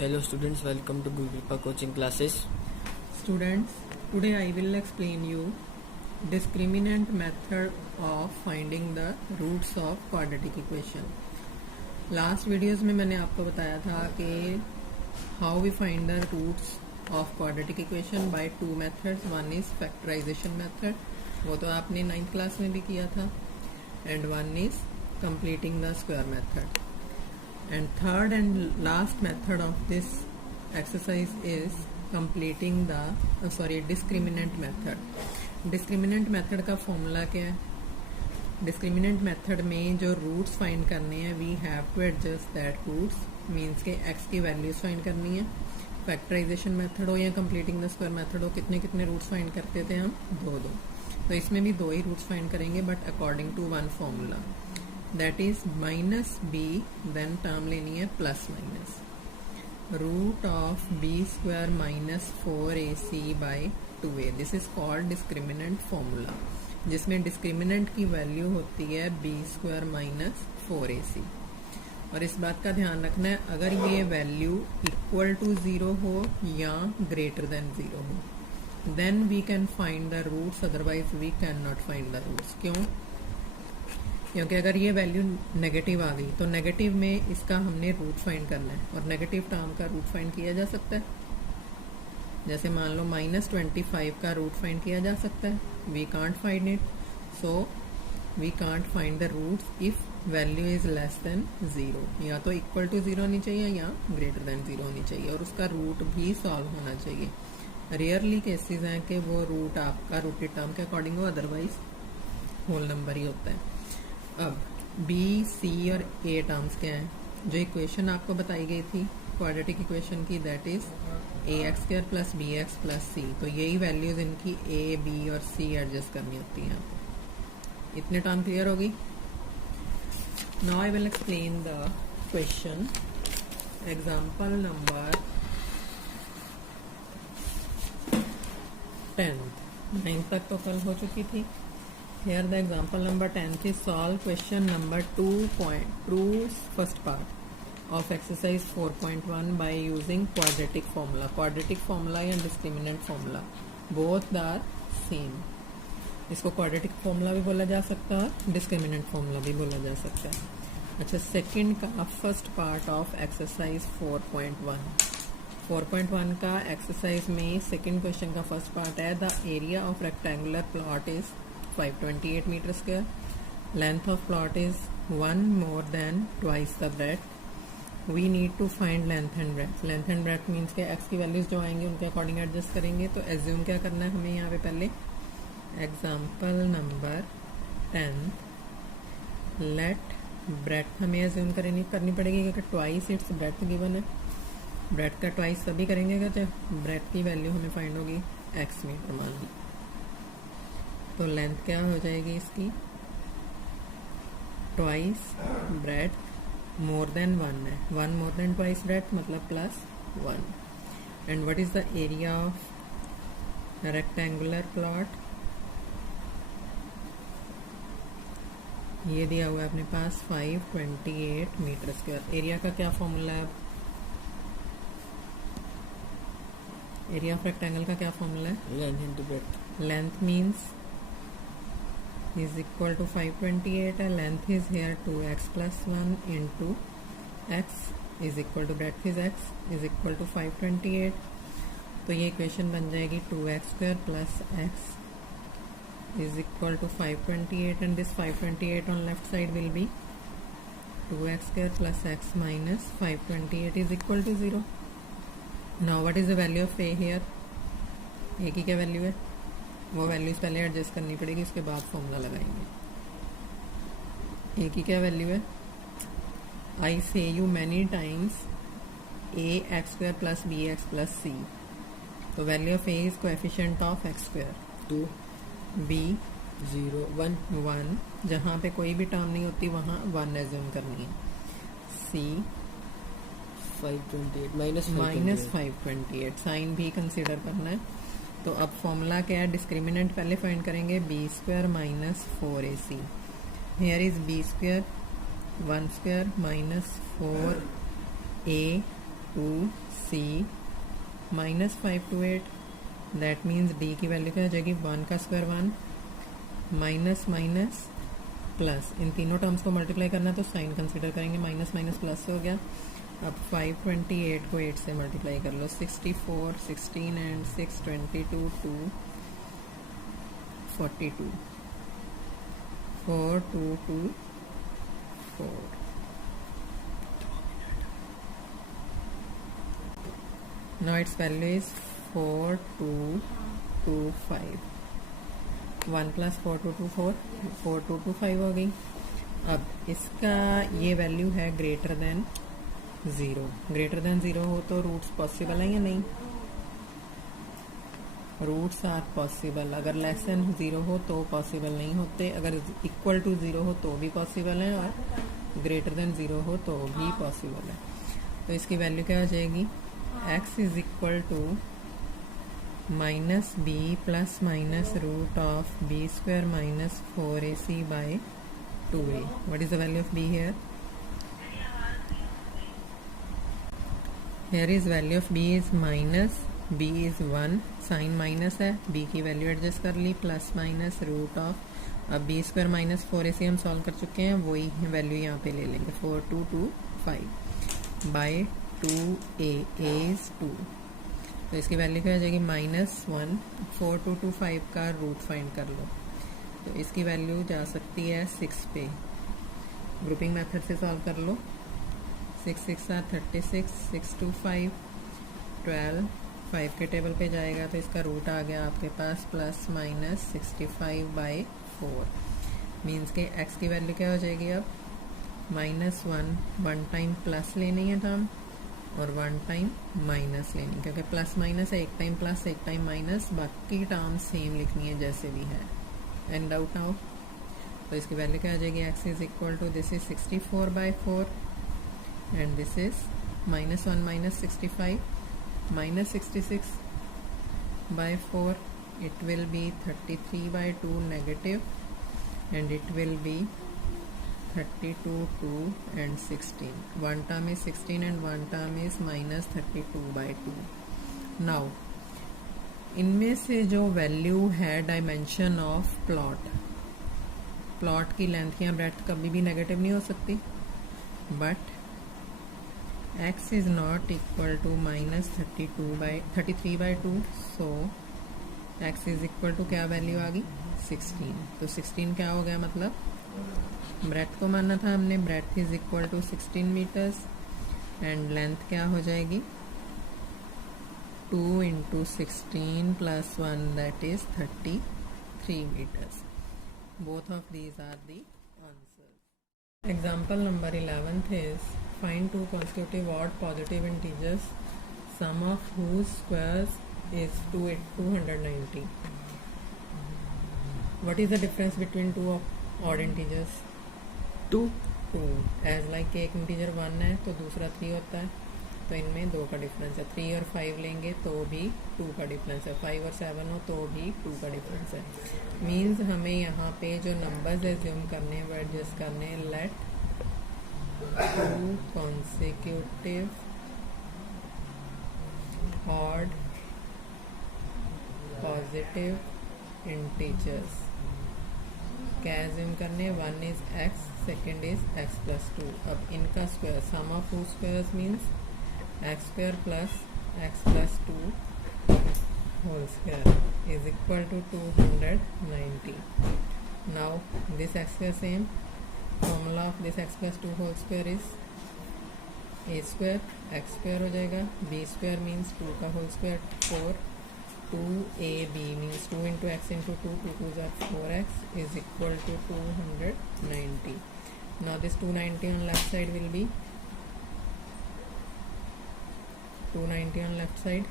Hello students, welcome to Guru coaching classes. Students, today I will explain you discriminant method of finding the roots of quadratic equation. Last videos में मैंने आपको बताया था कि how we find the roots of quadratic equation by two methods. One is factorization method, वो तो आपने 9th class में भी किया था, and one is completing the square method. And third and last method of this exercise is completing the discriminant method. Discriminant method का formula क्या है? Discriminant method में जो रूट्स फाइंड करने हैं we have to adjust that roots, means के x की values find करनी है. फैक्टराइजेशन मेथड हो या कंप्लीटिंग द स्क्वायर मेथड हो, कितने कितने रूट्स फाइंड करते थे हम? दो. तो इसमें भी दो ही रूट्स फाइंड करेंगे, but according to one formula, that is minus B, then term लेनी है plus minus root of B square minus 4ac by 2a. This is called discriminant formula, जिसमें डिस्क्रिमिनेंट की वैल्यू होती है बी स्क्वायर माइनस 4ac. और इस बात का ध्यान रखना है, अगर ये वैल्यू इक्वल टू 0 हो या ग्रेटर देन 0 हो, then we can find the roots, otherwise we can not find the roots. क्यों? क्योंकि अगर ये वैल्यू नेगेटिव आ गई तो नेगेटिव में इसका हमने रूट फाइंड करना है, और नेगेटिव टर्म का रूट फाइंड किया जा सकता है. जैसे मान लो -25 का रूट फाइंड किया जा सकता है. We can't find it, so we can't find the roots if value is less than 0. या तो इक्वल टू 0 होनी चाहिए या ग्रेटर देन 0 होनी चाहिए, और उसका रूट भी सॉल्व होना चाहिए. रेयरली केसेस हैं कि वो रूट आपका रूटेड टर्म के अकॉर्डिंग हो, अदरवाइज होल नंबर ही होता है. अब बी, सी और ए टर्म्स क्या हैं? जो इक्वेशन आपको बताई गई थी क्वाड्रेटिक इक्वेशन की, that is ax square plus B X plus C. तो यही वैल्यूज इनकी ए, बी और सी एडजस्ट करनी होती हैं. इतने टर्म क्लियर होगी? Now I will explain the question. Example number 10. 9 तक तो कल हो चुकी थी. Here the example number 10th is solve question number 2 first part of exercise 4.1 by using quadratic formula. Quadratic formula and discriminant formula both are same. इसको quadratic formula भी बोला जा सकता है, discriminant formula भी बोला जा सकता है. अच्छा, सेकंड का फर्स्ट पार्ट ऑफ एक्सरसाइज 4.1. 4.1 का एक्सरसाइज में सेकंड क्वेश्चन का फर्स्ट पार्ट है, the area of rectangular plot is 528 meter square. Length of plot is 1 more than twice the breadth. We need to find length and breadth. Length and breadth means के x की values जो आएंगे उनके according adjust करेंगे. तो assume क्या करना है हमें यहाँ पे? पहले एग्जाम्पल नंबर 10, लेट ब्रेथ हमें एज्यूम करनी पड़ेगी, क्योंकि ट्वाइस इट्स ब्रेथ गिवन है. ब्रेथ का ट्वाइस तभी करेंगे क्या ब्रेथ की वैल्यू हमें फाइंड होगी x मीटर मान ली. तो लेंथ क्या हो जाएगी इसकी? ट्वाइस ब्रेथ मोर देन 1 है. 1 मोर देन ट्वाइस ब्रेथ मतलब plus 1. And what is the area of rectangular plot? ये दिया हुआ है अपने पास 528 मीटर स्क्वायर. एरिया का क्या फॉर्मूला है? एरिया ऑफ रेक्टेंगल का क्या फॉर्मूला है? Length into breadth. Length means is equal to 528 and length is here 2x plus 1 into x is equal to breadth is x is equal to 528. तो ये equation बन जाएगी 2x square plus x is equal to 528, and this 528 on left side will be 2x square plus x minus 528 is equal to 0. Now what is the value of a here? a की क्या value है? वो values पहले adjust करनी पड़ेगी, उसके बाद formula लगाएंगे. ए की क्या वैल्यू है? I say you many times A X square plus B X plus C. तो value of A is coefficient of X square 2, B 0 1 जहाँ पे कोई भी टर्म नहीं होती वहाँ 1 एज्यूम करनी है. सी 528 माइनस 528 साइन भी कंसिडर करना है. तो अब फॉर्मूला क्या है? डिस्क्रिमिनेंट पहले फाइंड करेंगे B square minus 4ac. Here is B square 1 square minus 4a 2c minus 5 to 8, that means d की वैल्यू क्या हो जाएगी 1 का स्क्वायर 1 माइनस माइनस प्लस, इन तीनों टर्म्स को मल्टीप्लाई करना तो साइन कंसीडर करेंगे, माइनस माइनस प्लस हो गया। अब 528 को 8 से मल्टीप्लाई कर लो, 64 16 and 6 22 2 42 4 2 2 4। Now its value is 4225। 1 plus 4224 4225 हो गई। अब इसका ये वैल्यू है ग्रेटर देन 0। ग्रेटर देन 0 हो तो रूट्स पॉसिबल है या नहीं? Roots are possible. अगर लेस देन 0 हो तो पॉसिबल नहीं होते, अगर इक्वल टू 0 हो तो भी पॉसिबल है, और ग्रेटर देन 0 हो तो भी पॉसिबल है। तो इसकी वैल्यू क्या हो जाएगी? x is equal to minus B plus minus root of B square minus 4ac by 2a। What is the value of b here? Here is value of b is minus, b is 1, sign minus है, b की value adjust कर ली, plus minus root of, अब B square minus 4ac हम solve कर चुके हैं, वही वैल्यू यहाँ पे ले लेंगे 4225 बाय 2a इज 2। तो इसकी वैल्यू क्या हो जाएगी? -1। 4225 का रूट फाइंड कर लो, तो इसकी वैल्यू जा सकती है 6 पे। ग्रुपिंग मेथड से सॉल्व कर लो। 6 6 are 36, 6 2 5 12, 5 के टेबल पे जाएगा तो इसका रूट आ गया आपके पास प्लस माइनस 65/4। मीन्स के x की वैल्यू क्या हो जाएगी? अब -1 1 टाइम प्लस लेनी है टर्म और 1 टाइम माइनस लेनी, क्योंकि प्लस माइनस है, एक टाइम प्लस एक टाइम माइनस, बाकी टर्म सेम लिखनी है जैसे भी है। एंड डाउट नाउ, तो इसकी वैल्यू क्या हो जाएगी? x is equal to, this is 64/4 and this is -1 minus 65 minus 66/4, it will be 33/2 negative, and it will be 32 2 and 16. One term is 16 and one term is minus 32/2. Now इनमें से जो value है dimension of plot की length या breadth कभी भी negative नहीं हो सकती, but x is not equal to minus 33/2, so x is equal to क्या वैल्यू आ गई? 16। तो 16 क्या हो गया? मतलब ब्रेड्थ को मानना था हमने, breadth is equal to 16 metres and length क्या हो जाएगी? 2 into 16 plus 1, that is 33 meters. Both of these are the answers. Example number 11th is find two consecutive odd positive integers, sum of whose squares is 290. What is the difference between two odd integers? 2 as like एक integer 1 है तो दूसरा 3 होता है, तो इनमें 2 का difference है। 3 और 5 लेंगे तो भी 2 का डिफरेंस है, 5 और 7 हो तो भी 2 का डिफरेंस है। मीन्स हमें यहाँ पे जो नंबर्स एज्यूम करने हैं वो एडजस्ट करने हैं। Let 2 consecutive odd positive integers क्या एज्यूम करने? 1 is x, second is x plus 2। अब इनका square, sum of two squares means x square plus x plus 2 whole square is equal to 290. Now this x square same, formula of this x plus 2 whole square is a square, x square हो जाएगा, b square means 2 का whole square 4, 2ab means 2 into x into 2, 2 2s are 4x is equal to 290. Now this 290 on left side will be 290 on left side,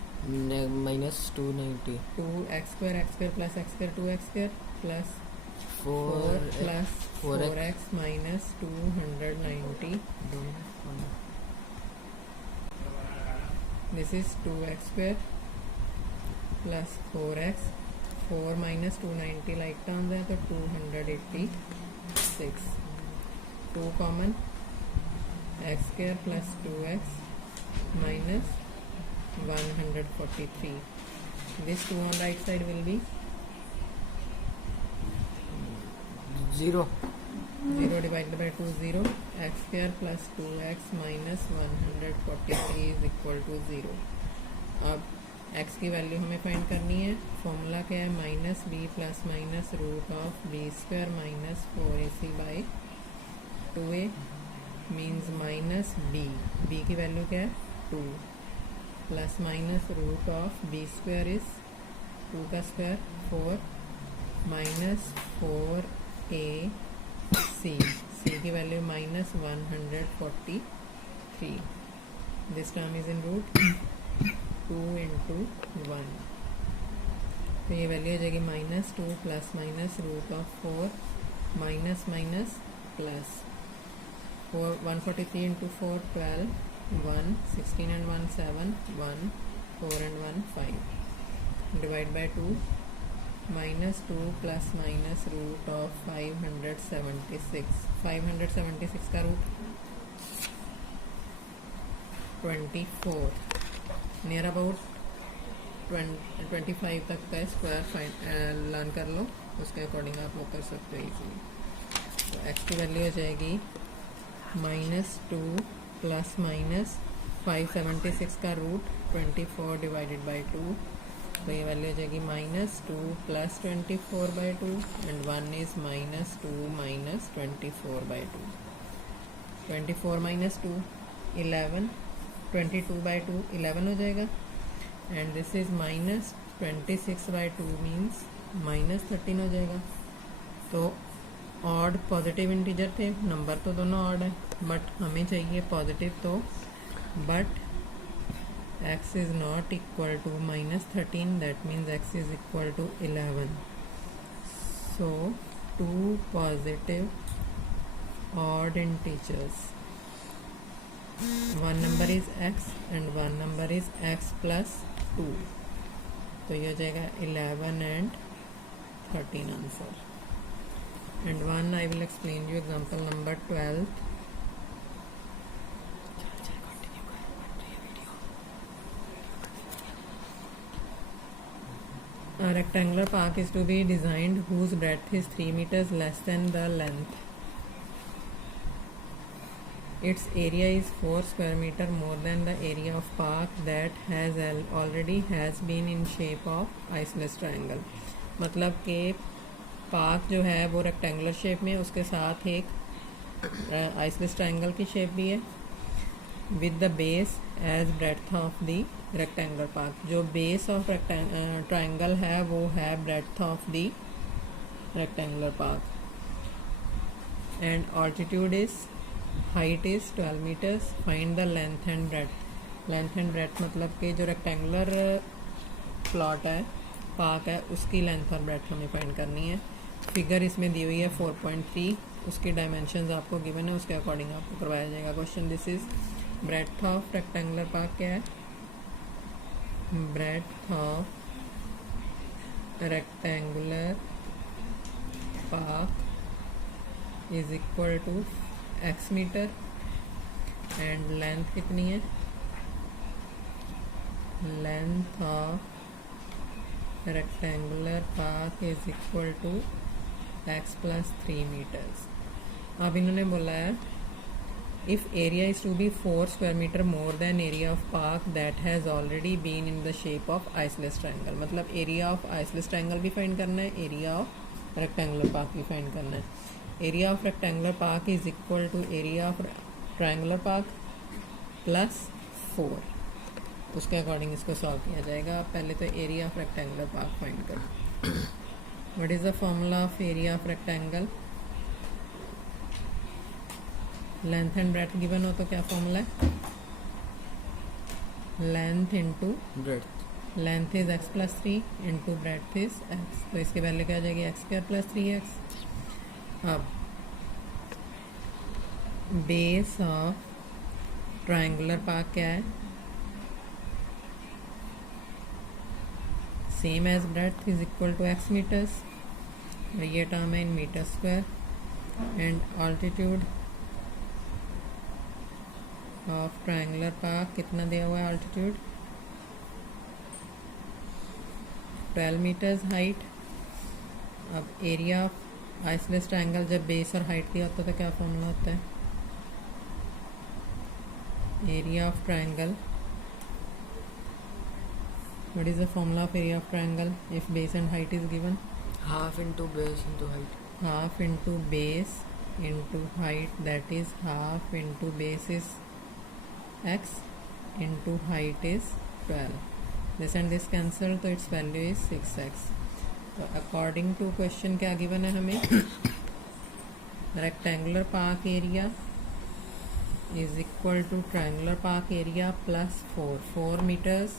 minus 290 2x square plus x square 2x square plus 4 plus 4x 4x minus 290. This is 2x square plus 4x, 4 minus 290 like terms है तो 286, 2 common, x square plus 2x minus 143. This 2 on right side will be 0. 0 divided by 2 0. X square plus 2x minus 143 is equal to 0. अब x की value हमें find करनी है. Formula क्या है? Minus B plus minus root of B square minus 4ac by 2a means minus B की value क्या है? 2 plus minus root of B square is 2 का स्क्वायर 4 माइनस 4ac की value minus 143. This term is in root 2 into 1. तो ये value हो जाएगी minus 2 plus minus root of 4 minus minus plus 143 into 4 12 1 16 and 1 7 1 4 and 1 5 divide by 2 minus 2 plus minus root of 576 का root 24 near about 25 तक का square learn कर लो. उसके according आप लोग कर सकते हो इजीली. तो एक्स की वैल्यू हो जाएगी माइनस 2 प्लस माइनस 576 का रूट 24 डिवाइडेड बाई 2. तो ये वैल्यू हो जाएगी minus 2 plus 24 by 2 and 1 is minus 2 minus 24 by 2. 24 minus 2 11 22 by 2 11 हो जाएगा and this is minus 26 by 2 means minus 13 हो जाएगा. तो ऑड पॉजिटिव इंटीजर थे, नंबर तो दोनों ऑड है बट हमें चाहिए पॉजिटिव. तो but x is not equal to minus 13 that means x is equal to 11. So 2 positive odd integers, one number is x and one number is x plus 2. तो ये हो जाएगा 11 and 13 answer. And one I will explain you example number 12. A rectangular park is to be designed whose breadth is 3 meters less than the length. Its area is 4 square meter more than the area of park that has already has been in shape of isosceles triangle. मतलब कि park जो है वो rectangular shape में, उसके साथ एक isosceles triangle की शेप भी है with the base as breadth of the rectangular park. जो बेस ऑफ ट्रायंगल है वो है breadth of the rectangular park. And altitude is height is 12 metres. Find the length and breadth. Length and breadth मतलब कि जो rectangular plot है, park है, उसकी लेंथ और ब्रेड्थ हमें फाइंड करनी है. फिगर इसमें दी हुई है 4.3. उसकी डायमेंशंस आपको गिवन है, उसके अकॉर्डिंग आपको करवाया जाएगा question. This is breadth of rectangular park. क्या है? Breadth of rectangular park is equal to x metre and length कितनी है? Length of rectangular park is equal to x plus 3 metres. अब इन्होंने बोला है if area is to be 4 square metre more than area of park that has already been in the shape of isosceles triangle. मतलब area of isosceles triangle भी find करना है, area of rectangular park भी find करना है. Area of rectangular park is equal to area of triangular park plus 4. उसके according इसको solve किया जाएगा. पहले तो area of rectangular park find करो. What is the formula of area of rectangle? Length and breadth given हो तो क्या फॉर्मूला है? Length into breadth. Length is x plus 3 into breadth is x. तो इसकी वैल्यू क्या आ जाएगी? x square plus 3x. अब बेस ऑफ ट्रायंगुलर पार्क क्या है? Same as breadth is equal to x metres. ये टर्म है in metre square. And altitude of triangular park कितना दिया हुआ है अल्टीट्यूड 12 मीटर्स हाइट। अब एरिया ऑफ आइसलेस ट्रायंगल जब बेस और हाइट दिया होता है तो क्या फॉर्मूला होता है area of triangle what is the formula of area of triangle if base and height is given half into base into height. half into base into height that is half into base is x into height is 12 this and this cancel तो its value is 6x तो according to question क्या given है हमें rectangular park area is equal to triangular park area plus 4 meters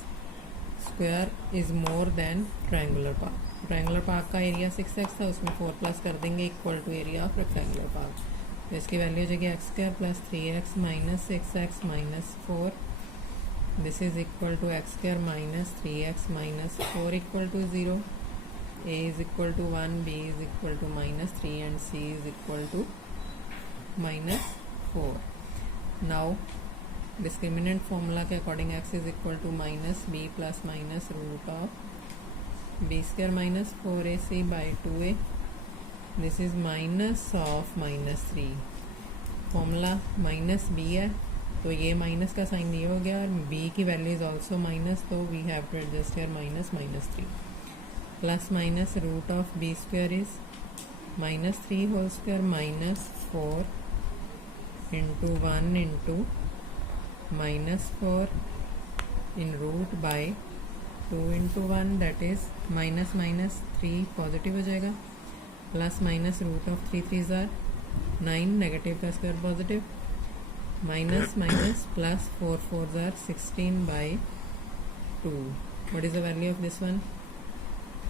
square is more than triangular park. Triangular park का area 6x था उसमें 4 plus कर देंगे equal to area of rectangular park तो इसकी वैल्यू हो जाएगी x square plus 3x minus 6x minus 4 this is equal to x square minus 3x minus 4 equal to 0 a is equal to 1 b is equal to minus 3 and c is equal to minus 4। Now discriminant formula के according x is equal to minus B plus minus root of B square minus 4ac by 2a this is minus of minus 3 formula minus b है तो ये minus का sign ये हो गया और b की वैल्यू इज ऑल्सो माइनस तो we have to adjust here minus minus 3 plus minus root of B square is minus 3 whole square minus 4 into 1 into minus 4 in root by 2 into 1 that is minus minus 3 positive हो जाएगा plus minus root of 3 3 जार 9 negative का square positive minus minus plus 4 4 जार 16 by 2 what is the value of this one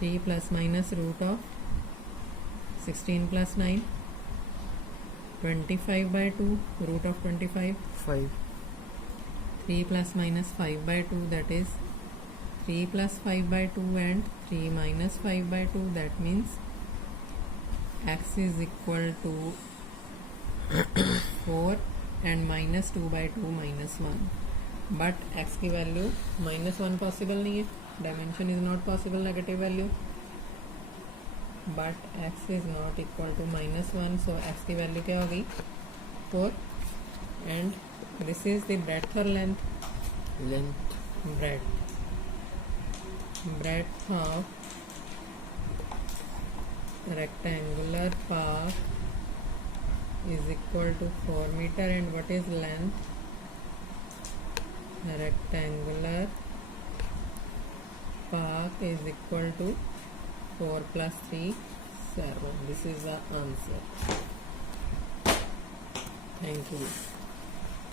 3 plus minus root of 16 plus 9 25 by 2 root of 25 5 3 plus minus 5 by 2 that is 3 plus 5 by 2 and 3 minus 5 by 2 that means x is equal to 4 and minus 2 by 2 minus 1 but x की value minus 1 possible नहीं है dimension is not possible negative value but x is not equal to minus 1 so x की value क्या होगी 4 and this is the breadth or length breadth of rectangular path is equal to 4 meter and what is length rectangular path is equal to 4 plus 3 7 this is the answer thank you